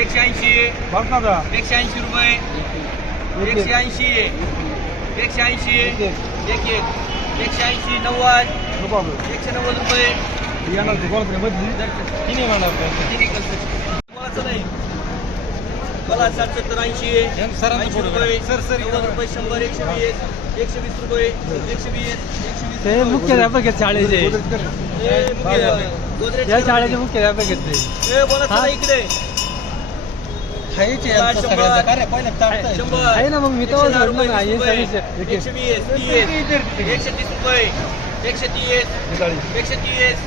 एकशे ऐंशी. एकशे ऐंशी रुपये. एकशे ऐंशी. एकशे ऐंशी. एक एक. एकशे ऐंशी नव्वद. एकशे नव्वद रुपये. मला साठ सत्तर ऐंशी रुपये. नव्वद रुपये शंभर एकशे वीस. एकशे वीस रुपये. एकशे वीस. एकशे वीस ते मुख्याध्यापक आहेत शाळेचे मुख्य- गोदरेज या शाळेचे मुख्याध्यापक आहेत ते हा. नाही इकडे. आहे ना मग मी तर एकशे ना, हे वीस तीस. एकशे तीस. रुपये. एकशे तीस. एकशे तीस.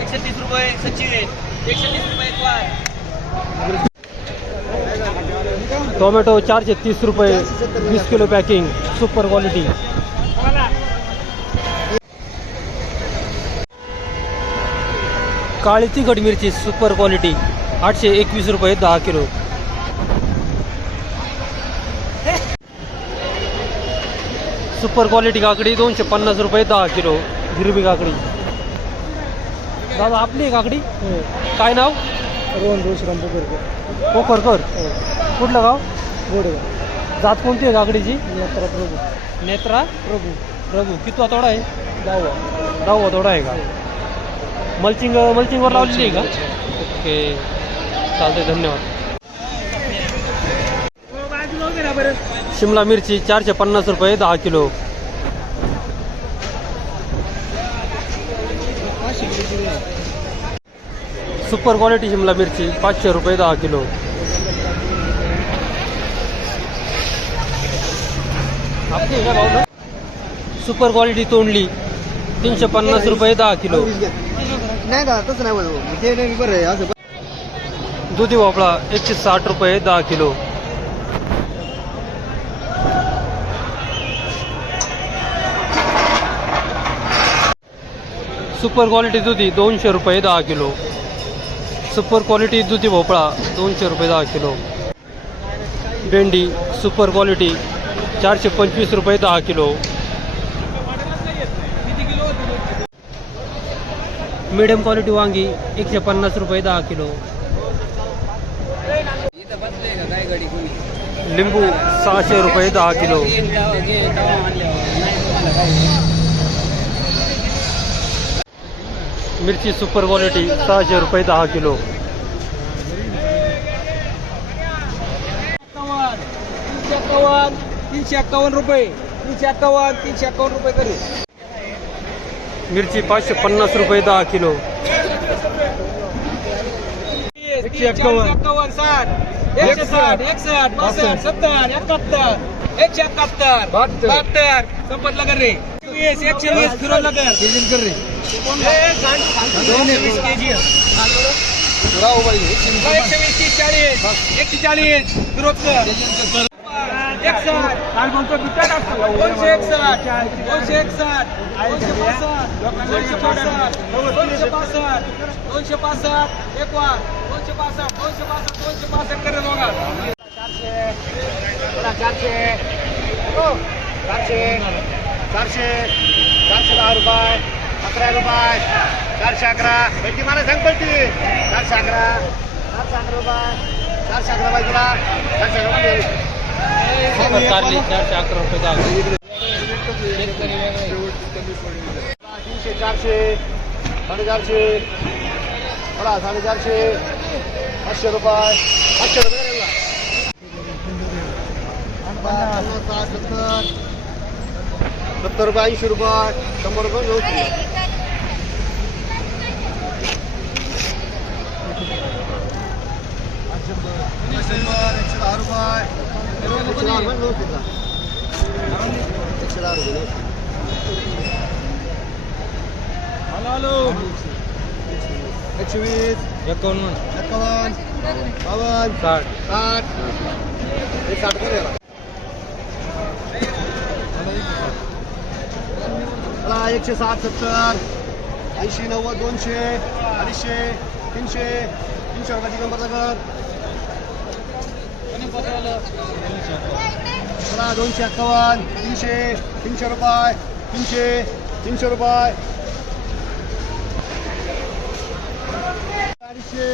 एकशे तीस रुपये सचिन एकशे तीस रुपये टोमॅटो चारशे तीस रुपये वीस किलो पॅकिंग सुपर क्वालिटी. काळी तिखट मिरची सुपर क्वालिटी आठशे एकवीस रुपये दहा किलो. सुपर क्वालिटी काकडी दोनशे पन्नास रुपये दहा किलो हिरवी काकडी. दादा आपली आहे काकडी? काय नाव? रोहन रोशराम पोकरकर पोखरकर. कुठलं गाव? गोडेगाव. जात कोणती आहे काकडीची? यात्रा प्रभू. नेत्रा? प्रभू. प्रभू. कितवा तोडा आहे? दहावा. दहावा तोडा आहे का? मल्चिंग मल्चिंगवर लावलेली आहे का? ओके. चालतंय धन्यवाद. शिमला मिरची चारशे पन्नास रुपये दहा किलो. सुपर क्वालिटी शिमला मिरची पाचशे रुपये दहा किलो? सुपर क्वालिटी तोंडली तीनशे पन्नास रुपये दहा किलो. दुधी भोपळा एकशे साठ रुपये दहा किलो. सुपर क्वालिटी दुधी दोनशे रुपये दहा किलो. सुपर क्वालिटी दुधी भोपळा दोनशे रुपये दहा किलो. भेंडी सुपर क्वालिटी चारशे पंचवीस रुपये दहा किलो. मीडियम क्वालिटी वांगी एकशे पन्नास रुपये दहा किलो. लिंबू सहाशे रुपये दहा किलो. मिरची सुपर क्वालिटी सहाशे रुपये दहा किलो. तीनशे एक्कावन्न तीनशे एक्कावन्न रुपये तीनशे एक्कावन्न तीनशे एक्कावन्न रुपये करू मिरची पाचशे पन्नास रुपये दहा किलो. एकशे एक्कावन्न. साठ एकशे साठ एकसष्ट बासष्ट. सत्तर. एकाहत्तर. एकशे एकाहत्तर. बहात्तर. संपतला कर रे. वीस एकशे वीस फिरवला कर कर रे वीस केजी एकशे वीस तीस चाळीस एकशे चाळीस कर एकसष्ट दोनशे एकसष्ट दोनशे एकसष्ट दोनशे पासष्ट दोनशे पासष्ट दोनशे पासष्ट दोनशे पासष्ट एक वार दोनशे पासष्ट दोनशे पासष्ट दोनशे पासष्ट करे बघा चारशे हो, चारशे चारशे चारशे दहा रुपये अकरा रुपये चारशे अकरा. पैकी मला सांग पडती चारशे अकरा चारशे अकरा रुपये चारशे अकरा पाहिजे तुला. चारशे अकरा चारशे अकरा रुपये तीनशे चारशे साडेचारशे बघा साडेचारशे पाचशे रुपये पाचशे रुपये करेल ना. पन्नास, साठ, सत्तर सत्तर रुपये ऐंशी रुपये शंभर रुपये घेऊ एकशे दहा रुपये एकशे दहा रुपये जा. एकशे दहा रुपये व्यवस्थित. हॅलो हॅलो एकशे वीस एकावन्न एक्कावन्न बावन्न साठ साठ हे साठ कर चला एकशे साठ सत्तर ऐंशी नव्वद दोनशे अडीचशे तीनशे तीनशे रुपयाची नंबर कर चला दोनशे एक्कावन्न तीनशे तीनशे रुपये तीनशे तीनशे रुपये. अडीचशे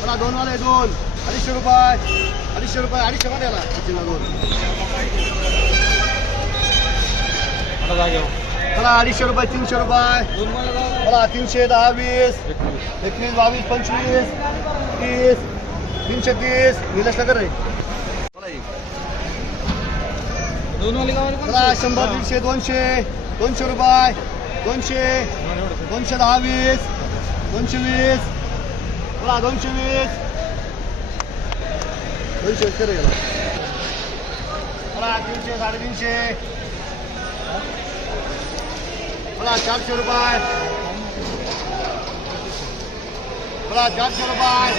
चला दोन वाले दोन. अडीचशे रुपये अडीचशे रुपये अडीचशे मध्ये आला दोन? आता चला अडीचशे रुपये तीनशे रुपये. मला तीनशे दहा वीस एकवीस बावीस पंचवीस तीस तीनशे तीस. निलेश नगर रे. दोन शंभर दीडशे दोनशे दोनशे रुपये दोनशे दोनशे दहा वीस दोनशे वीस. चला दोनशे वीस. दोनशे वीस करे चला तीनशे साडेतीनशे. चला चारशे रुपये चला चारशे रुपये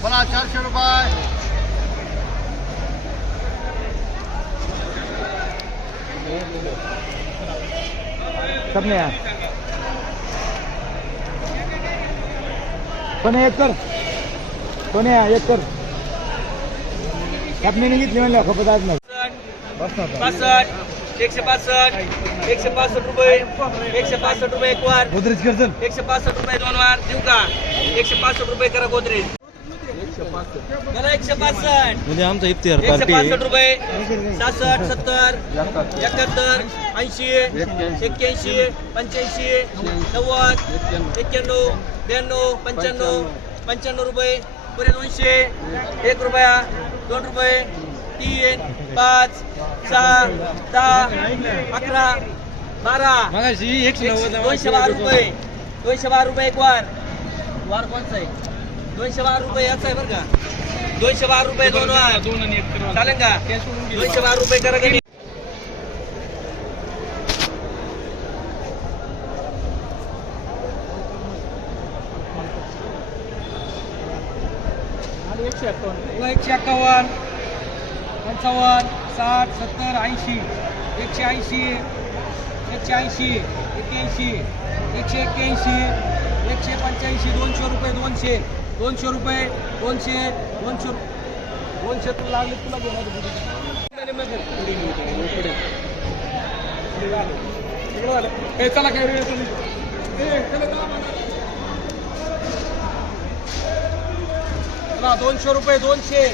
चला चारशे रुपये कमी पण एक कर पण एक कर कापणीने घेतली म्हणल्या खपत आज ना बस ना पासष्ट एकशे पासष्ट एकशे पासष्ट रुपये एकशे पासष्ट रुपये एक वार गोदरेज एकशे पासष्ट रुपये दोन वार देऊ का? एकशे पासष्ट रुपये करा गोदरेज. करा एकशे पासष्ट. म्हणजे आमचा इफ्तिहार एकशे पासष्ट रुपये सहासष्ट सत्तर एकाहत्तर ऐंशी एक्क्याऐंशी पंच्याऐंशी नव्वद एक्क्याण्णव ब्याण्णव पंच्याण्णव पंच्याण्णव रुपये पुरे दोनशे एक रुपया दोन रुपये तीन पाच सहा दहा अकरा बारा. एकशे दोनशे बारा रुपये. दोनशे बारा रुपये एक वार. वार कोणचा आहे? दोनशे बारा रुपये याचा आहे बरं का. दोनशे बारा रुपये दोन वार. चालेल का? दोनशे बारा रुपये करा कधी. एकशे एक्कावन्न पंचावन्न साठ सत्तर ऐंशी एकशे ऐंशी एकशे ऐंशी एक्क्याऐंशी एकशे एक्क्याऐंशी एकशे पंच्याऐंशी दोनशे रुपये दोनशे दोनशे रुपये दोनशे दोनशे दोनशे तुला लागले तुला घेणार चला काय चला, चला दोनशे रुपये दोनशे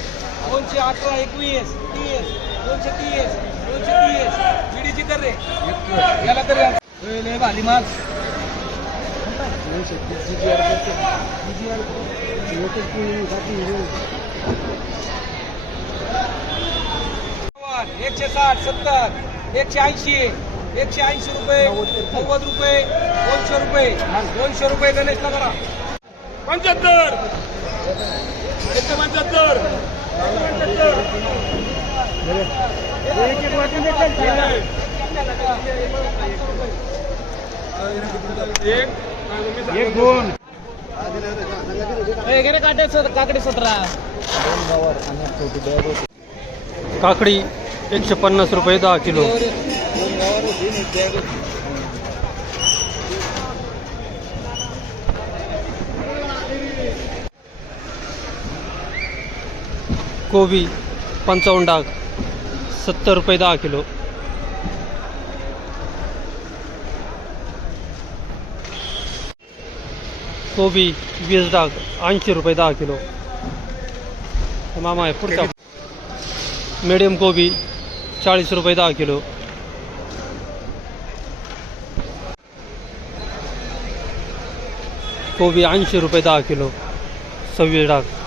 दोनशे अठरा एकवीस. तीस दोनशे तीस दोनशे तीस. विडीची कर रे. याला लय भाली माल. एकशे साठ सत्तर एकशे ऐंशी एकशे ऐंशी रुपये नव्वद रुपये दोनशे रुपये दोनशे रुपये गणेशला करा. पंच्याहत्तर. एकशे पंच्याहत्तर. एक दोन हा, दिले सतरा काकडी एकशे पन्नास रुपये दहा किलो. कोबी पंचावन्न डाग. सत्तर रुपये दहा किलो. कोबी वीस डाग ऐंशी रुपये दहा किलो. मामा आहे पुढचा. मिडियम कोबी चाळीस रुपये दहा किलो. कोबी ऐंशी रुपये दहा किलो. सव्वीस डाग.